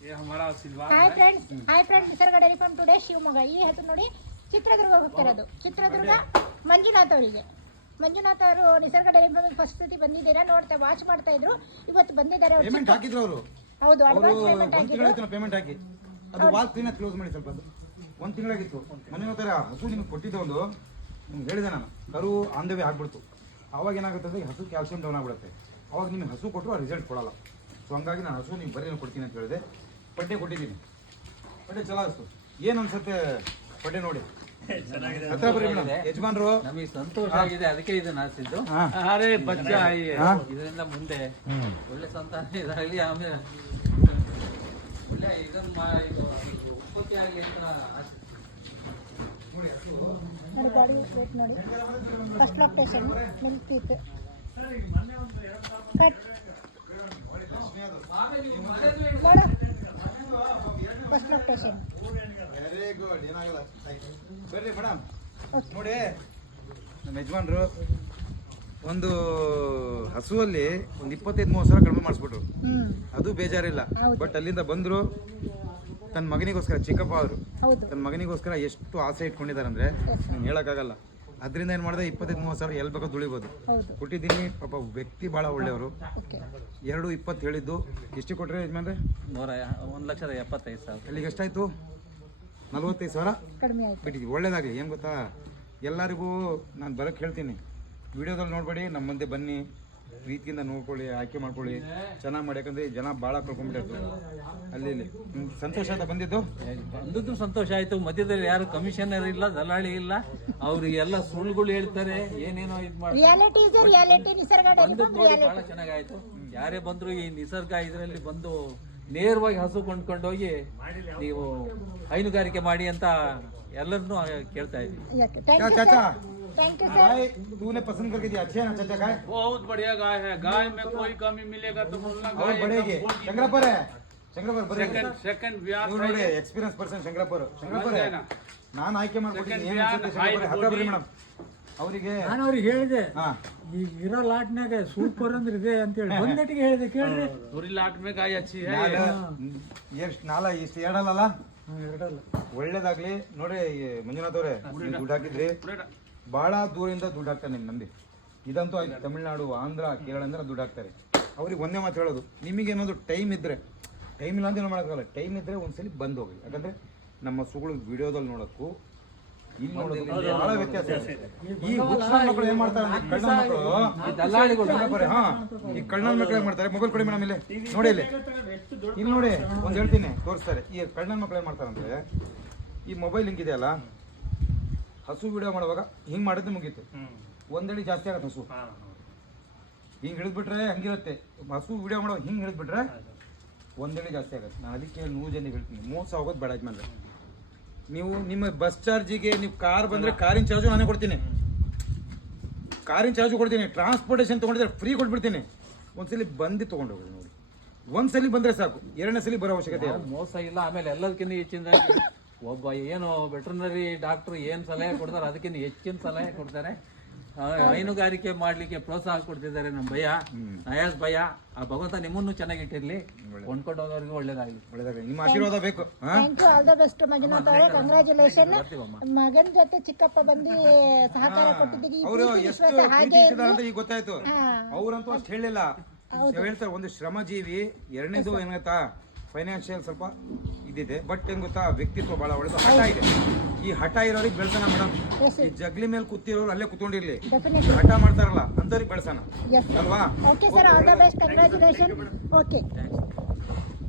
Hi friends ನಿಸರ್ಗ dairy farm today Shivamogga. ಈ ಹೆಸರು ನೋಡಿ ಚಿತ್ರದುರ್ಗ ಹೋಗ್ತಿರೋದು. ಚಿತ್ರದುರ್ಗ ಮಂಜುನಾಥ್ ಅವರಿಗೆ. ಮಂಜುನಾಥ್ ಅವರು ನಿಸರ್ಗ ಡೈರಿ ಫಾರ್ಮ್ ಫಸ್ಟ್ ಸತಿ ಬಂದಿದ್ದೀರಾ, ವಾಚ್ ಮಾಡ್ತಾ ಇದ್ರು. ಇವತ್ತು ಬಂದಿದ್ದಾರೆ. ಪೇಮೆಂಟ್ ಹಾಕಿದ್ರು ಅವರು. ಹೌದು, ಅಡ್ವಾನ್ಸ್ ಪೇಮೆಂಟ್ ಹಾಕಿದ್ರು. ಪೇಮೆಂಟ್ ಹಾಕಿ ಅದು ವಾಲ್ ಕ್ಲೀನ್ ಕ್ಲೋಸ್ ಮಾಡಿ ಸ್ವಲ್ಪ. ಅದು ಒಂದು ತಿಂಗಳಾಗಿತ್ತು. ಮನೆ ತರ ಹಸು ನಿಮ್ಗೆ ಕೊಟ್ಟಿದ್ದ ಒಂದು ನಿಮ್ಗೆ ಹೇಳಿದೆ ನಾನು, ಕರು ಆಂಧವ್ಯ ಆಗ್ಬಿಡ್ತು. ಅವಾಗ ಏನಾಗುತ್ತೆ ಅಂದರೆ ಹಸು ಕ್ಯಾಲ್ಸಿಯಂ ಡೌನ್ ಆಗ್ಬಿಡುತ್ತೆ. ಅವಾಗ ನಿಮ್ಗೆ ಹಸು ಕೊಟ್ಟರು ಆ ರಿಸಲ್ಟ್ ಕೊಡಲ್ಲ. ಸೊ ಹಂಗಾಗಿ ನಾನು ಹಸು ನಿಮ್ಗೆ ಬರೀ ಕೊಡ್ತೀನಿ ಅಂತ ಹೇಳಿದೆ. ಪಡ್ಡೆ ಕೊಟ್ಟಿದ್ದೀನಿ. ಪಡ್ಡೆ ಚಲಾಯಿಸ್ತು. ಏನು ಅನ್ಸುತ್ತೆ ಪಡ್ಡೆ ನೋಡಿ? ಹತ್ರ ಬರ್ರಿ ಮೇಡಮ್. ಯಜಮಾನ್ರು ನಮಗೆ ಸಂತೋಷ ಆಗಿದೆ, ಅದಕ್ಕೆ ಇದನ್ನ ಹಾಸಿದ್ದು. ಇದರಿಂದ ಮುಂದೆ ಒಳ್ಳೆ ಸಂತಾನ ಇದಾಗಲಿ, ಆಮೇಲೆ ಒಳ್ಳೆ ಇದನ್ನ ಉತ್ಪತ್ತಿ ಆಗಲಿ ಅಂತ ನೋಡಿ. ಬಾಡಿ ವೇಟ್ ನೋಡಿ. First lactation, milk teeth, cut first lactation. Very good. ಏನಾಗಲ್ಲ ಬರ್ರಿ ಮೇಡಮ್. ನೋಡಿ ನಮ್ಮ ಯಜಮಾನ್ರು ಒಂದು ಹಸುವಲ್ಲಿ ಒಂದು 25-30 ಕಡಿಮೆ ಮಾಡಿಸ್ಬಿಟ್ರು. ಅದು ಬೇಜಾರಿಲ್ಲ. ಬಟ್ ಅಲ್ಲಿಂದ ಬಂದ್ರು ತನ್ನ ಮಗನಿಗೋಸ್ಕರ, ಚಿಕ್ಕಪ್ಪ ಅವರು ತನ್ನ ಮಗನಿಗೋಸ್ಕರ ಎಷ್ಟು ಆಸೆ ಇಟ್ಕೊಂಡಿದ್ದಾರೆ ಅಂದ್ರೆ ಹೇಳಕ್ಕಾಗಲ್ಲ. ಅದರಿಂದ ಏನು ಮಾಡಿದೆ, 25-30 ಎಲ್ಲಿ ಬೇಕೋ ದುಳಿಬೋದು ಕೊಟ್ಟಿದ್ದೀನಿ. ಪಾಪ ವ್ಯಕ್ತಿ ಭಾಳ ಒಳ್ಳೆಯವರು. 2.20 ಹೇಳಿದ್ದು. ಎಷ್ಟು ಕೊಟ್ಟರೆ ಯಜಮಾನ್ರೆ? 1,75,000. ಅಲ್ಲಿಗೆ ಎಷ್ಟಾಯ್ತು? 45,000 ಕಡಿಮೆ ಆಯ್ತು. ಬಿಟ್ಟಿದ್ದೀವಿ. ಒಳ್ಳೇದಾಗಲಿ. ಏನು ಗೊತ್ತಾ, ಎಲ್ಲರಿಗೂ ನಾನು ಬರೋಕ್ಕೆ ಹೇಳ್ತೀನಿ, ವಿಡಿಯೋದಲ್ಲಿ ನೋಡಬೇಡಿ, ನಮ್ಮ ಮುಂದೆ ಬನ್ನಿ, ಪ್ರೀತಿಯಿಂದ ನೋಡ್ಕೊಳ್ಳಿ, ಆಯ್ಕೆ ಮಾಡ್ಕೊಳ್ಳಿ, ಚೆನ್ನಾಗಿ ಮಾಡಿ. ಯಾಕಂದರೆ ಜನ ಭಾಳ ಕಳ್ಕೊಂಡ್ಬಿಟ್ಟಿರ್ತಾರೆ ಅಲ್ಲಿ. ನಿಮ್ಗೆ ಸಂತೋಷ ಆಯ್ತಾ ಬಂದಿದ್ದು? ಬಂದದ್ದು ಸಂತೋಷ ಆಯ್ತು. ಮಧ್ಯದಲ್ಲಿ ಯಾರು ಕಮಿಷನರ್ ಇಲ್ಲ, ದಲಾಳಿ ಇಲ್ಲ. ಅವ್ರಿಗೆ ಎಲ್ಲ ಸುಳ್ಳುಗಳು ಹೇಳ್ತಾರೆ, ಏನೇನೋ ಇದು ಮಾಡಿ. ಬಂದದ್ದು ನೋಡಿ ಭಾಳ ಚೆನ್ನಾಗಾಯ್ತು. ಯಾರೇ ಬಂದ್ರು ಈ ನಿಸರ್ಗ ಇದರಲ್ಲಿ ಬಂದು ನೇರವಾಗಿ ಹಸು ಕೊಂಡ್ಕೊಂಡೋಗಿ ನೀವು ಹೈನುಗಾರಿಕೆ ಮಾಡಿ ಅಂತ ಎಲ್ಲರನ್ನೂ ಕೇಳ್ತಾ ಇದ್ದೀವಿ. चाचा गाय तूने पसंद करके दिया, अच्छे है ना चाचा? गाय बहुत बढ़िया गाय है. गाय में कोई कमी मिलेगा तो बोलना. और बढ़ेगी. शंकरपर है, शंकरपर बढ़ेगी. सेकंड व्यास ನೋಡಿ ಎಕ್ಸ್ಪೀರಿಯನ್ಸ್ ಪರ್ಸನ್ ಶಂಕರಪ್ಪರು. ಶಂಕರಪ್ಪರೇ ನಾನು ಆಯ್ಕೆ ಮಾಡ್ಕೊಡ್ತೀನಿ. ಏನು ಅನ್ಸುತ್ತೆ ಶಂಕರಪ್ಪರೇ? ಹತ್ರ ಬರ್ರಿ ಮೇಡಮ್. ಅವರಿಗೆ ನಾನು ಅವ್ರಿಗೆ ಹೇಳಿದೆ, ಈ ಇರೋ ಲಾಟ್ನಾಗ ಸೂಪರ್ ಅಂದ್ರೆ ಇದೆ ಅಂತ ಹೇಳಿ ಬಂದಟ್ಟಿಗೆ ಹೇಳಿದೆ. ಕೇಳ್ರಿ, पूरी लाट में गाय अच्छी है. ಎಷ್ಟು ನಾಲ ಇಷ್ಟು ಎರಡಲ್ಲ. ಒಳ್ಳೇದಾಗ್ಲಿ. ನೋಡಿ ಮಂಜುನಾಥ್ ಅವರೇ, ದುಡ್ಡು ಹಾಕಿದ್ರಿ, ಭಾಳ ದೂರದಿಂದ ದುಡ್ಡು ಹಾಕ್ತಾರೆ ನಿಮ್ಗೆ ನಂಬಿ. ಇದಂತೂ ಆಯ್ತು. ತಮಿಳ್ನಾಡು, ಆಂಧ್ರ, ಕೇರಳ ಅಂದ್ರೆ ದುಡ್ಡು ಹಾಕ್ತಾರೆ. ಅವ್ರಿಗೆ ಒಂದೇ ಮಾತು ಹೇಳೋದು, ನಿಮಗೆ ಏನಾದ್ರು ಟೈಮ್ ಇದ್ದರೆ, ಟೈಮ್ ಇಲ್ಲ ಅಂತ ಏನು ಮಾಡೋಕ್ಕಾಗಲ್ಲ, ಟೈಮ್ ಇದ್ದರೆ ಒಂದ್ಸಲಿ ಬಂದು ಹೋಗಿ. ಯಾಕಂದರೆ ನಮ್ಮ ಸುಗಳು ವಿಡಿಯೋದಲ್ಲಿ ನೋಡೋಕ್ಕೂ ಇಲ್ಲಿ ನೋಡೋದು ಭಾಳ ವ್ಯತ್ಯಾಸ ಇದೆ. ಈ ಹುಚ್ಚ ಮಕ್ಕಳು ಏನು ಮಾಡ್ತಾರೆ ಅಂದರೆ, ಕಳ್ಳನ ಮಕ್ಕಳು, ದಲ್ಲಾಳಿಗಳು. ಈ ಕಳ್ಳನ ಮಕ್ಕಳು ಏನು ಮಾಡ್ತಾರೆ, ಮೊಬೈಲ್ ಕೊಡಿ ಮೇಡಮ್, ಇಲ್ಲಿ ನೋಡಿ, ಇಲ್ಲಿ ನೋಡಿ, ಒಂದು ಹೇಳ್ತೀನಿ ತೋರಿಸ್ತಾರೆ. ಈ ಕಳ್ಳನ ಮಕ್ಕಳು ಏನು ಮಾಡ್ತಾರೆ ಅಂದರೆ, ಈ ಮೊಬೈಲ್ ಹಿಂಗಿದೆಯಲ್ಲ, ಹಸು ವಿಡಿಯೋ ಮಾಡುವಾಗ ಹಿಂಗೆ ಮಾಡಿದ್ರೆ ಮುಗೀತು. ಒಂದಡಿ ಜಾಸ್ತಿ ಆಗತ್ತೆ ಹಸು. ಹಿಂಗೆ ಹಿಡಿದ್ಬಿಟ್ರೆ ಹಂಗಿರುತ್ತೆ. ಹಸು ವಿಡಿಯೋ ಮಾಡುವಾಗ ಹಿಂಗೆ ಹಿಡಿದ್ಬಿಟ್ರೆ ಒಂದಡಿ ಜಾಸ್ತಿ ಆಗುತ್ತೆ. ನಾನು ಅದಕ್ಕೆ 100 ಜನಕ್ಕೆ ಹೇಳ್ತೀನಿ, ಮೋಸ ಹೋಗೋದು ಬೇಡ. ಯಜಮಾನ್ರೆ, ನೀವು ನಿಮ್ಮ ಬಸ್ ಚಾರ್ಜಿಗೆ ನೀವು ಕಾರ್ ಬಂದರೆ ಕಾರಿನ ಚಾರ್ಜು ನಾನೇ ಕೊಡ್ತೀನಿ. ಕಾರಿನ ಚಾರ್ಜು ಕೊಡ್ತೀನಿ. ಟ್ರಾನ್ಸ್ಪೋರ್ಟೇಷನ್ ತೊಗೊಂಡಿದ್ರೆ ಫ್ರೀ ಕೊಟ್ಬಿಡ್ತೀನಿ. ಒಂದ್ಸಲಿ ಬಂದು ತೊಗೊಂಡೋಗಿ ನೋಡಿ. ಒಂದ್ಸಲಿ ಬಂದರೆ ಸಾಕು, ಎರಡನೇ ಸಲ ಬರೋ ಅವಶ್ಯಕತೆ ಇಲ್ಲ. ಮೋಸ ಇಲ್ಲ. ಆಮೇಲೆ ಎಲ್ಲದಕ್ಕಿಂತ ಹೆಚ್ಚಿನ ಒಬ್ಬ ಏನು ವೆಟರ್ನರಿ ಡಾಕ್ಟರ್ ಏನು ಸಲಹೆ ಕೊಡ್ತಾರೆ ಅದಕ್ಕಿಂತ ಹೆಚ್ಚಿನ ಸಲಹೆ ಕೊಡ್ತಾರೆ. ಹೈನುಗಾರಿಕೆ ಮಾಡ್ಲಿಕ್ಕೆ ಪ್ರೋತ್ಸಾಹ ಕೊಡ್ತಿದ್ದಾರೆ ನಮ್ಮ ಭಯ, ನಯಾಸ್ ಭಯ. ಆ ಭಗವಂತ ನಿಮ್ಮನ್ನು ಚೆನ್ನಾಗಿಟ್ಟಿರ್ಲಿ, ಕೊಂಡ್ಕೊಂಡು ಹೋಗೋರಿಗೆ ಒಳ್ಳೇದಾಗಲಿ. ನಿಮ್ಮ ಆಶೀರ್ವಾದ ಬೇಕು. Thank you. All the best Manjunath ಅವರೇ. ಕಂಗ್ರಾಚುಲೇಷನ್. ಮಗನ ಜೊತೆ ಚಿಕ್ಕಪ್ಪ ಬಂದು ಸಹಕಾರ ಕೊಟ್ಟಿದ್ದೀವಿ. ಅವರು ಎಷ್ಟು ಪ್ರೀತಿ ಇಟ್ಟಿದ್ದಾರೆ ಅಂತ ಈಗ ಗೊತ್ತಾಯ್ತು. ಅವರಂತೂ ಅಷ್ಟು ಹೇಳಿಲ್ಲ. ಹೇಳ್ತಾರೆ, ಒಂದು ಶ್ರಮಜೀವಿ, ಎರಡನೇದು ಏನ್ ಗೊತ್ತಾ, ಫೈನಾನ್ಷಿಯಲ್ ಸ್ವಲ್ಪ ಇದಿದೆ. ಬಟ್ ಏನ್ ಗೊತ್ತಾ, ವ್ಯಕ್ತಿತ್ವ ಬಹಳ ಒಳ್ಳೆದು, ಹಠ ಇದೆ. ಈ ಹಠ ಇರೋರಿಗೆ ಬೆಳ್ಸೋಣ ಮೇಡಮ್. ಈ ಜಗ್ಲಿ ಮೇಲೆ ಕೂತಿರೋರು ಅಲ್ಲೇ ಕೂತ್ಕೊಂಡಿರ್ಲಿ, ಹಠ ಮಾಡ್ತಾರಲ್ಲ ಅಂತವ್ರಿಗೆ ಬೆಳ್ಸೋಣ ಅಲ್ವಾ? Okay sir, all the best. Congratulation. Okay.